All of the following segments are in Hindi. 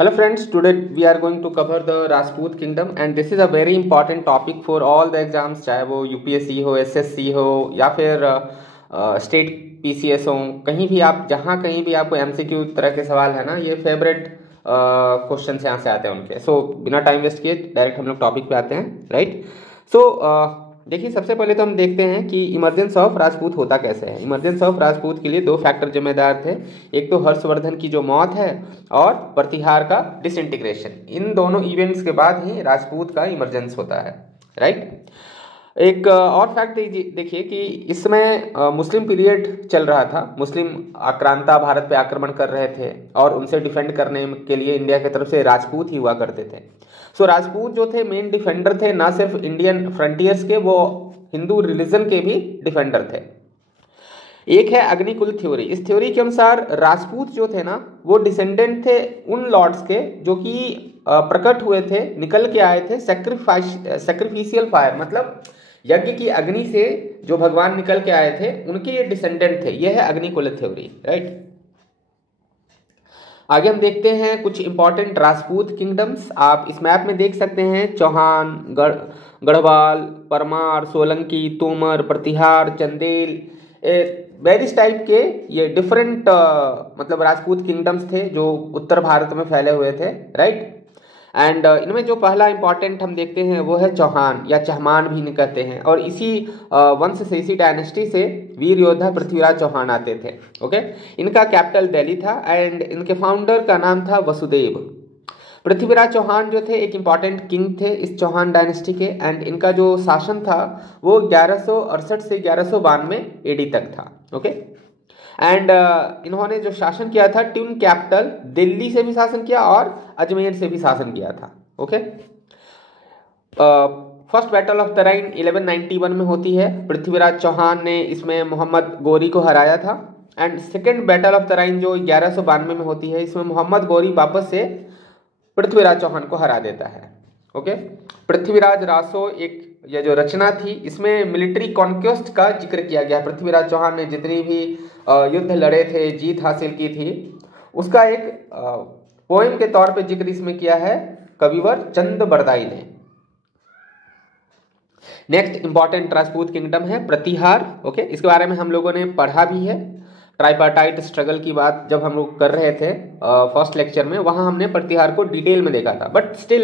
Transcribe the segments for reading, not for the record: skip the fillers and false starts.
Hello friends, today we are going to cover the Rajput Kingdom and this is a very important topic for all the exams, चाहे वो यूपीएससी हो, एसएससी हो या फिर स्टेट पीसीएस हो। कहीं भी आप जहाँ कहीं भी आपको एमसीक्यू तरह के सवाल है ना, ये फेवरेट क्वेश्चन यहाँ से आते हैं उनके। सो बिना टाइम वेस्ट किए डायरेक्ट हम लोग टॉपिक पे आते हैं, राइट। सो देखिए, सबसे पहले तो हम देखते हैं कि इमरजेंस ऑफ राजपूत होता कैसे है। इमरजेंस ऑफ राजपूत के लिए दो फैक्टर जिम्मेदार थे, एक तो हर्षवर्धन की जो मौत है और प्रतिहार का डिसइंटीग्रेशन। इन दोनों इवेंट्स के बाद ही राजपूत का इमरजेंस होता है, राइट। एक और फैक्ट देखिए कि इसमें मुस्लिम पीरियड चल रहा था। मुस्लिम आक्रांता भारत पे आक्रमण कर रहे थे और उनसे डिफेंड करने के लिए इंडिया की तरफ से राजपूत ही हुआ करते थे। सो राजपूत जो थे मेन डिफेंडर थे, ना सिर्फ इंडियन फ्रंटियर्स के, वो हिंदू रिलीजन के भी डिफेंडर थे। एक है अग्निकुल थ्योरी। इस थ्योरी के अनुसार राजपूत जो थे ना, वो डिसेंडेंट थे उन लॉर्ड्स के जो कि प्रकट हुए थे, निकल के आए थे सैक्रिफिशियल फायर, मतलब यज्ञ की अग्नि से जो भगवान निकल के आए थे उनके ये डिसेंडेंट थे। ये है अग्निकुल थ्योरी, राइट। आगे हम देखते हैं कुछ इंपॉर्टेंट राजपूत किंगडम्स। आप इस मैप में देख सकते हैं चौहान, गढ़वाल, परमार, सोलंकी, तोमर, प्रतिहार, चंदेल, वेरियस टाइप के ये डिफरेंट मतलब राजपूत किंगडम्स थे जो उत्तर भारत में फैले हुए थे, राइट। एंड इनमें जो पहला इंपॉर्टेंट हम देखते हैं वो है चौहान या चहमान भी कहते हैं, और इसी वंश से, इसी डायनेस्टी से वीर योद्धा पृथ्वीराज चौहान आते थे। ओके, इनका कैपिटल दिल्ली था एंड इनके फाउंडर का नाम था वसुदेव। पृथ्वीराज चौहान जो थे एक इंपॉर्टेंट किंग थे इस चौहान डायनेस्टी के, एंड इनका जो शासन था वो 1168 से 1192 एडी तक था। ओके, एंड इन्होंने जो शासन किया था, ट्यून कैपिटल दिल्ली से भी शासन किया और अजमेर से भी शासन किया था। Okay, first battle of Tarain 1191 में होती है। पृथ्वीराज चौहान ने इसमें मोहम्मद गोरी को हराया था। And second battle of Tarain जो 1192 में होती है, इसमें मोहम्मद गोरी वापस से पृथ्वीराज चौहान को हरा देता है। ओके, पृथ्वीराज रासो एक यह जो रचना थी, इसमें मिलिट्री कॉन्क्वेस्ट का जिक्र किया गया। पृथ्वीराज चौहान ने जितनी भी युद्ध लड़े थे, जीत हासिल की थी, उसका एक पोएम के तौर पे जिक्र इसमें किया है कविवर चंद बरदाई ने। नेक्स्ट इंपॉर्टेंट राजपूत किंगडम है प्रतिहार। ओके, इसके बारे में हम लोगों ने पढ़ा भी है। ट्राइपार्टाइट स्ट्रगल की बात जब हम लोग कर रहे थे फर्स्ट लेक्चर में, वहां हमने प्रतिहार को डिटेल में देखा था। बट स्टिल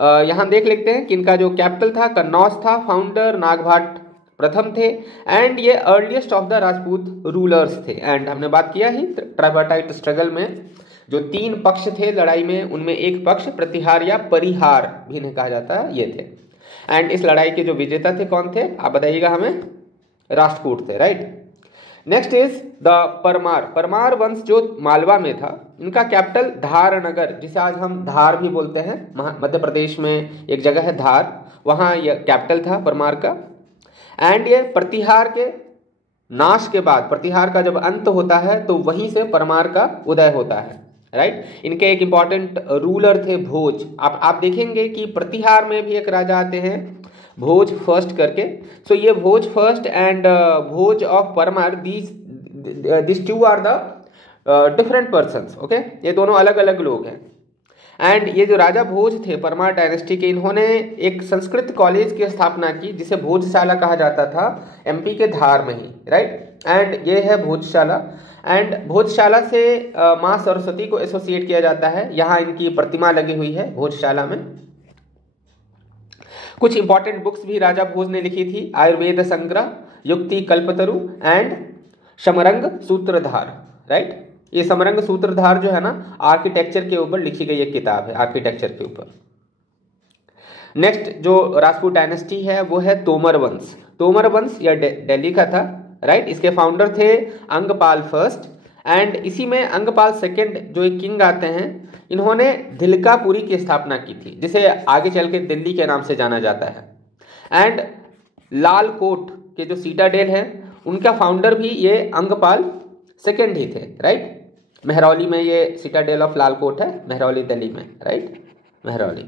यहाँ देख लेते हैं कि इनका जो कैपिटल था कन्नौज था, फाउंडर नागभाट प्रथम थे, एंड ये earliest of the Rajput rulers थे। एंड हमने बात किया ही ट्राइपार्टाइट स्ट्रगल में जो तीन पक्ष थे लड़ाई में, उनमें एक पक्ष प्रतिहार या परिहार भी इन्हें कहा जाता है, ये थे। एंड इस लड़ाई के जो विजेता थे कौन थे, आप बताइएगा हमें? राष्ट्रकूट थे, right. Next is the Parmar. Parmar वंश जो मालवा में था, इनका कैपिटल धारनगर, जिसे आज हम धार भी बोलते हैं, मध्य प्रदेश में एक जगह है धार, वहां यह कैपिटल था परमार का। एंड ये प्रतिहार के नाश के बाद, प्रतिहार का जब अंत होता है तो वहीं से परमार का उदय होता है, राइट। इनके एक इंपॉर्टेंट रूलर थे भोज। आप देखेंगे कि प्रतिहार में भी एक राजा आते हैं भोज फर्स्ट करके। सो ये Bhoj first and Bhoj of Parmar, this two are the different persons. Okay, ये दोनों अलग अलग लोग हैं। एंड ये जो राजा भोज थे परमार डायनेस्टी के, इन्होंने एक संस्कृत कॉलेज की स्थापना की जिसे भोजशाला कहा जाता था, एमपी के धार में ही, राइट। एंड ये है भोजशाला। एंड भोजशाला से माँ सरस्वती को एसोसिएट किया जाता है। यहाँ इनकी प्रतिमा लगी हुई है भोजशाला में। कुछ इंपॉर्टेंट बुक्स भी राजा भोज ने लिखी थी, आयुर्वेद संग्रह, युक्ति कल्पतरु एंड समरंग सूत्रधार, राइट। ये समरंग सूत्रधार जो है ना, आर्किटेक्चर के ऊपर लिखी गई एक किताब है, आर्किटेक्चर के ऊपर। नेक्स्ट जो राजपूत डायनेस्टी है वो है तोमर वंश। तोमर वंश यह दिल्ली का था, राइट। इसके फाउंडर थे अंगपाल फर्स्ट, एंड इसी में अंगपाल सेकेंड जो एक किंग आते हैं, इन्होंने धिलकापुरी की स्थापना की थी, जिसे आगे चल के दिल्ली के नाम से जाना जाता है। एंड लालकोट के जो सीटाडेल है, उनका फाउंडर भी ये अंगपाल सेकेंड ही थे, राइट। मेहरौली में ये सीटाडेल ऑफ लालकोट है, मेहरौली दिल्ली में, राइट, मेहरौली।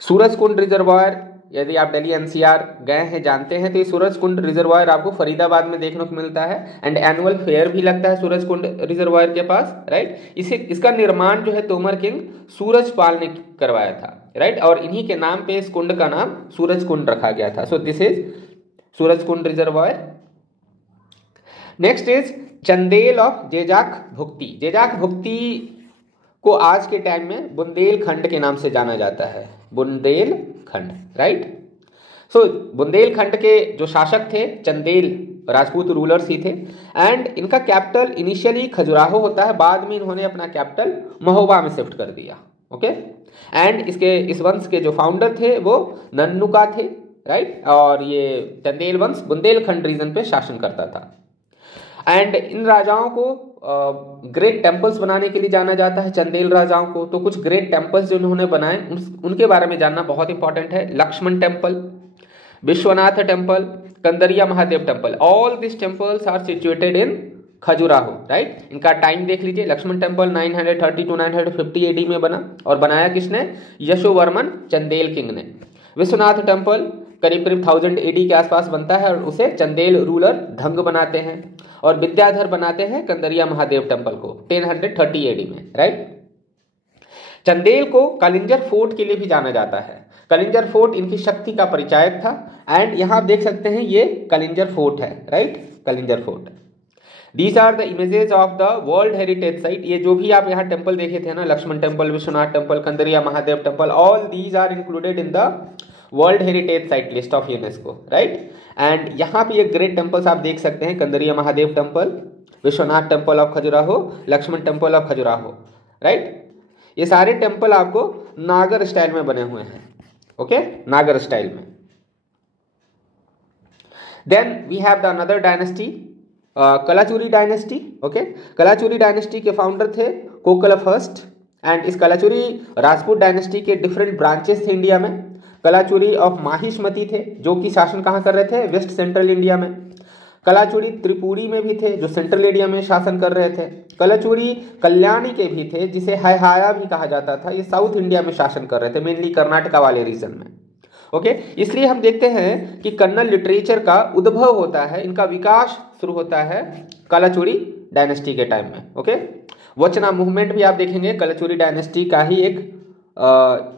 सूरजकुंड रिजर्वायर यदि आप दिल्ली एनसीआर गए हैं जानते हैं तो ये सूरज कुंड रिजर्वायर आपको फरीदाबाद में देखने को मिलता है एंड एनुअल फेयर भी लगता है सूरज कुंड रिजर्वायर के पास, राइट। इसका निर्माण जो है तोमर किंग सूरजपाल ने करवाया था, राइट, और इन्हीं के नाम पे इस कुंड का नाम सूरज कुंड रखा गया था। So this is Suraj Kund reservoir. Next is Chandel of Jejak Bhukti. Jejak Bhukti को आज के टाइम में बुंदेलखंड के नाम से जाना जाता है, बुंदेलखंड, राइट। सो बुंदेलखंड के जो शासक थे चंदेल राजपूत रूलर्स ही थे एंड इनका कैपिटल इनिशियली खजुराहो होता है, बाद में इन्होंने अपना कैपिटल महोबा में शिफ्ट कर दिया, ओके। एंड इस वंश के जो फाउंडर थे वो नन्नुका थे, राइट, और ये चंदेल वंश बुंदेलखंड रीजन पे शासन करता था। एंड इन राजाओं को ग्रेट टेम्पल्स बनाने के लिए जाना जाता है, चंदेल राजाओं को। तो कुछ ग्रेट टेम्पल्स जो उन्होंने बनाए उनके बारे में जानना बहुत इंपॉर्टेंट है। Lakshman temple, Vishwanath temple, Kandariya Mahadev temple, all this temples are situated in Khajuraho, right. इनका टाइम देख लीजिए, लक्ष्मण टेम्पल 930 to 950 AD में बना और बनाया किसने? यशोवर्मन चंदेल किंग ने। विश्वनाथ टेम्पल करीब 1000 AD के आसपास बनता है और उसे चंदेल रूलर धंग बनाते हैं और विद्याधर बनाते हैं कंदरिया महादेव टेम्पल को 1030 AD में, राइट। चंदेल को कलिंजर फोर्ट के लिए भी जाना जाता है। कलिंजर फोर्ट इनकी शक्ति का परिचायक था एंड यहां आप देख सकते हैं ये कलिंजर फोर्ट है, right, Kalinjar fort. These are the images of the world heritage site. ये जो भी आप यहाँ टेम्पल देखे थे ना, Lakshman temple, Vishwanath temple, Kandariya Mahadev temple, all these are included in the world heritage site list of UNESCO, right. And यहाँ पे ये ग्रेट टेम्पल्स आप देख सकते हैं, Kandariya Mahadev temple, Vishwanath temple of Khajuraho, Lakshman temple of Khajuraho, right. ये सारे टेम्पल आपको नागर स्टाइल में बने हुए हैं, ओके, नागर स्टाइल में। Then we have the another dynasty, Kalachuri dynasty, okay. Kalachuri dynasty के फाउंडर थे कोकला फर्स्ट एंड इस कलाचुरी राजपूत डायनेस्टी के डिफरेंट ब्रांचेस थे इंडिया में। कलाचुरी ऑफ माहिष्मती थे जो कि शासन कहाँ कर रहे थे? वेस्ट सेंट्रल इंडिया में। कलाचुरी त्रिपुरी में भी थे जो सेंट्रल इंडिया में शासन कर रहे थे। कलाचुरी कल्याणी के भी थे जिसे हैहाया भी कहा जाता था, ये साउथ इंडिया में शासन कर रहे थे, मेनली कर्नाटका वाले रीजन में, ओके। इसलिए हम देखते हैं कि कन्नड़ लिटरेचर का उद्भव होता है, इनका विकास शुरू होता है कलाचुरी डायनेस्टी के टाइम में, ओके। वचना मूवमेंट भी आप देखेंगे कलाचुरी डायनेस्टी का ही एक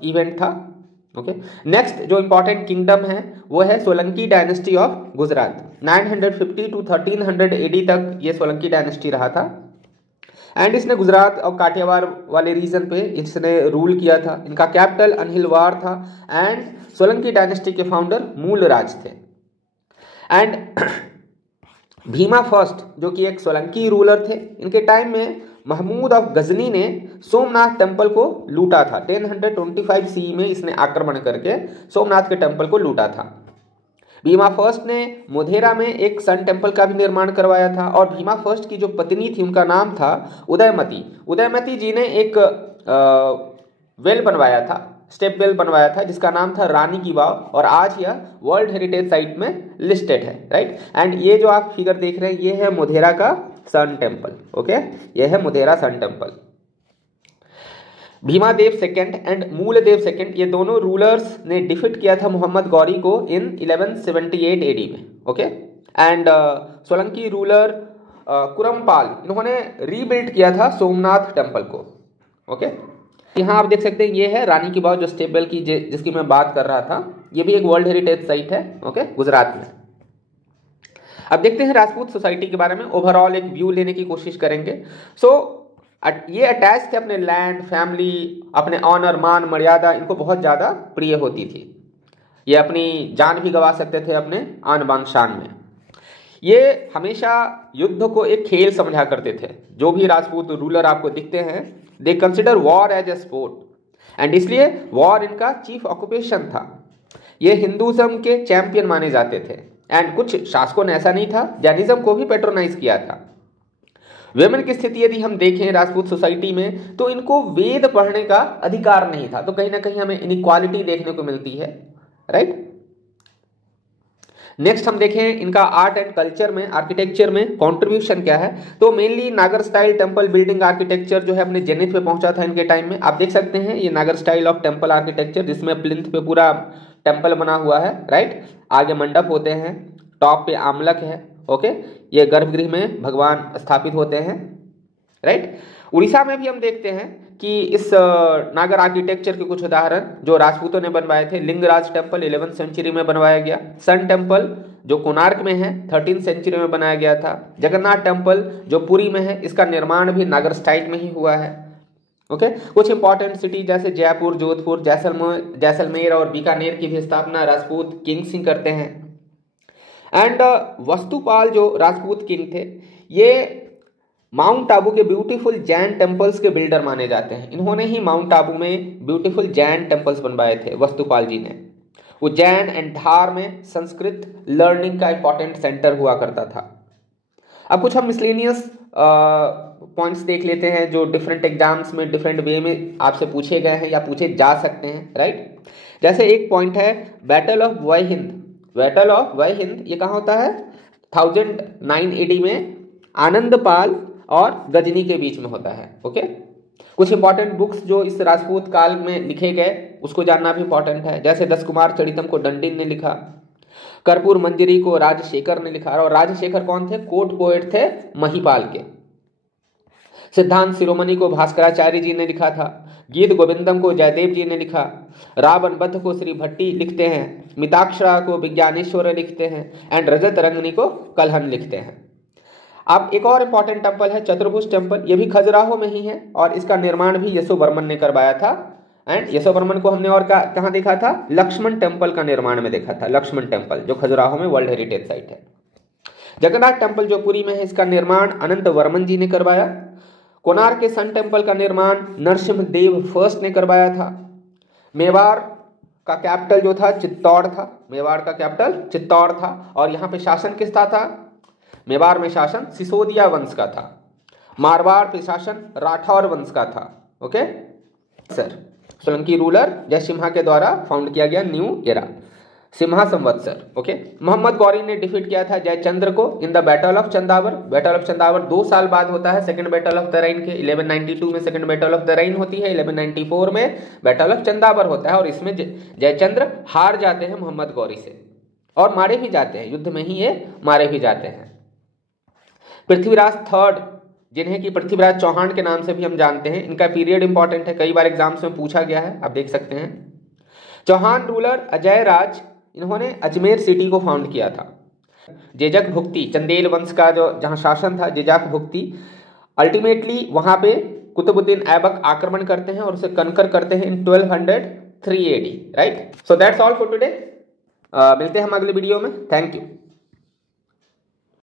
इवेंट था, ओके। नेक्स्ट जो इंपॉर्टेंट किंगडम है वो है Solanki dynasty of Gujarat. 950 to 1300 AD तक ये सोलंकी डायनेस्टी रहा था एंड इसने गुजरात और काठियावाड़ वाले रीजन पे इसने रूल किया था। इनका कैपिटल अनहिलवाड़ था एंड सोलंकी डायनेस्टी के फाउंडर मूलराज थे। एंड भीमा फर्स्ट जो कि एक सोलंकी रूलर थे, इनके टाइम में महमूद ऑफ गजनी ने सोमनाथ टेम्पल को लूटा था। 1025 CE में इसने आक्रमण करके सोमनाथ के टेम्पल को लूटा था। भीमा फर्स्ट ने मोधेरा में एक सन टेम्पल का भी निर्माण करवाया था और भीमा फर्स्ट की जो पत्नी थी उनका नाम था उदयमती। उदयमती जी ने एक वेल बनवाया था, स्टेप वेल बनवाया था जिसका नाम था रानी की वाव और आज यह वर्ल्ड हेरिटेज साइट में लिस्टेड है, राइट। एंड ये जो आप फिगर देख रहे हैं ये है मोधेरा का सन टेम्पल, ओके, ये है Modhera sun temple. Bhimadev second and Muladev second ये दोनों रूलर्स ने डिफीट किया था मोहम्मद गौरी को इन 1178 AD में, ओके। एंड सोलंकी रूलर कुरमपाल इन्होंने रीबिल्ड किया था सोमनाथ टेम्पल को, ओके। यहाँ आप देख सकते हैं ये है रानी की वाव जो स्टेबल की जिसकी मैं बात कर रहा था, ये भी एक वर्ल्ड हेरिटेज साइट है, ओके, गुजरात में। अब देखते हैं राजपूत सोसाइटी के बारे में, ओवरऑल एक व्यू लेने की कोशिश करेंगे। सो ये अटैच थे अपने लैंड, फैमिली, अपने ऑनर, मान, मर्यादा, इनको बहुत ज़्यादा प्रिय होती थी। ये अपनी जान भी गंवा सकते थे अपने आन बान शान में। ये हमेशा युद्ध को एक खेल समझा करते थे। जो भी राजपूत रूलर आपको दिखते हैं they consider war as a sport and इसलिए वॉर इनका चीफ ऑक्यूपेशन था। ये हिंदुज्म के चैंपियन माने जाते थे एंड कुछ शासकों ने ऐसा नहीं था, जैनिज्म को भी पेट्रोनाइज किया था। वेमेन की स्थिति यदि हम देखें राजपूत सोसाइटी में तो इनको वेद पढ़ने का अधिकार नहीं था, तो कहीं ना कहीं हमें इनइक्वालिटी देखने को मिलती है, राइट। नेक्स्ट हम देखें इनका आर्ट एंड कल्चर में, आर्किटेक्चर में कंट्रीब्यूशन क्या है, तो मेनली नागर स्टाइल टेम्पल बिल्डिंग आर्किटेक्चर जो है अपने जेनिथ पे पहुंचा था इनके टाइम में। आप देख सकते हैं ये नागर स्टाइल ऑफ टेम्पल आर्किटेक्चर जिसमें प्लिंथ पे पूरा टेम्पल बना हुआ है, राइट। आगे मंडप होते हैं, टॉप पे आमलक है, ओके। ये गर्भगृह में भगवान स्थापित होते हैं, राइट। उड़ीसा में भी हम देखते हैं कि इस नागर आर्किटेक्चर के कुछ उदाहरण जो राजपूतों ने बनवाए थे। लिंगराज टेम्पल 11th सेंचुरी में बनवाया गया। सन टेम्पल जो कोणार्क में है 13th सेंचुरी में बनाया गया था। जगन्नाथ टेम्पल जो पुरी में है, इसका निर्माण भी नागर स्टाइल में ही हुआ है, ओके। कुछ इंपॉर्टेंट सिटी जैसे जयपुर, जोधपुर, जैसलमेर और बीकानेर की भी स्थापना राजपूत किंग्स ही करते हैं। एंड वस्तुपाल जो राजपूत किंग थे, ये माउंट आबू के ब्यूटीफुल जैन टेम्पल्स के बिल्डर माने जाते हैं। इन्होंने ही माउंट आबू में ब्यूटीफुल जैन टेम्पल्स बनवाए थे, वस्तुपाल जी ने। उज्जैन एंड धार में संस्कृत लर्निंग का इंपॉर्टेंट सेंटर हुआ करता था। अब कुछ हम मिसलेनियस पॉइंट्स देख लेते हैं जो डिफरेंट एग्जाम्स में डिफरेंट वे में आपसे पूछे गए हैं या पूछे जा सकते हैं, राइट। जैसे एक पॉइंट है बैटल ऑफ वय हिंद। बैटल ऑफ वय हिंद ये कहाँ होता है? 1009 AD में आनंदपाल और गजनी के बीच में होता है, ओके। कुछ इंपॉर्टेंट बुक्स जो इस राजपूत काल में लिखे गए उसको जानना भी इंपॉर्टेंट है। जैसे 10 कुमार चरितम को डंडिन ने लिखा, कर्पूर मंजरी को राजशेखर ने लिखा। और राजशेखर कौन थे? कोर्ट पोएट थे महिपाल के। सिद्धांत शिरोमणि को भास्कराचार्य जी ने लिखा था। गीत गोविंदम को जयदेव जी ने लिखा। रावण बद्ध को श्री भट्टी लिखते हैं। मिताक्षरा को विज्ञानेश्वर लिखते हैं। एंड रजत रंगनी को कलहन लिखते हैं। अब एक और इंपॉर्टेंट टेम्पल है चतुर्भुज टेम्पल। ये भी खजुराहो में ही है और इसका निर्माण भी यशोवर्मन ने करवाया था। एंड यशोवर्मन को हमने और कहाँ देखा था? लक्ष्मण टेम्पल का निर्माण में देखा था। लक्ष्मण टेम्पल जो खजुराहो में वर्ल्ड हेरिटेज साइट है। जगन्नाथ टेम्पल जो पुरी में है, इसका निर्माण अनंत वर्मन जी ने करवाया। कोणार्क के सन टेम्पल का निर्माण नरसिंह देव फर्स्ट ने करवाया था। मेवाड़ का कैपिटल जो था चित्तौड़ था। मेवाड़ का कैपिटल चित्तौड़ था। और यहाँ पे शासन किसका था? मेवाड़ में शासन सिसोदिया वंश का था। मारवाड़ पे शासन राठौर वंश का था, okay sir. Solanki ruler Jayasimha के द्वारा फाउंड किया गया न्यू एरा, सिम्हा संवत्सर, ओके। मोहम्मद गौरी ने डिफीट किया था जयचंद्र को in the battle of Chandawar. Battle of Chandawar 2 साल बाद होता है सेकंड बैटल ऑफ तराइन के। 1192 में सेकंड बैटल ऑफ तराइन होती है, 1194 में बैटल ऑफ चंदावर होता है। और इसमें जयचंद्र हार जाते हैं मोहम्मद गौरी से और मारे भी जाते हैं, युद्ध में ही ये मारे भी जाते हैं। पृथ्वीराज थर्ड, जिन्हें कि पृथ्वीराज चौहान के नाम से भी हम जानते हैं, इनका पीरियड इंपॉर्टेंट है, कई बार एग्जाम्स में पूछा गया है, आप देख सकते हैं। चौहान रूलर अजय राज, इन्होंने अजमेर सिटी को फाउंड किया था। जेजक भुक्ति, चंदेल वंश का जो जहां शासन था, जेजक भुक्ति, अल्टीमेटली वहां पे कुतुबुद्दीन ऐबक आक्रमण करते हैं और उसे कनकर करते हैं इन 1203 AD, right. So that's all for today. मिलते हैं हम अगले वीडियो में। Thank you.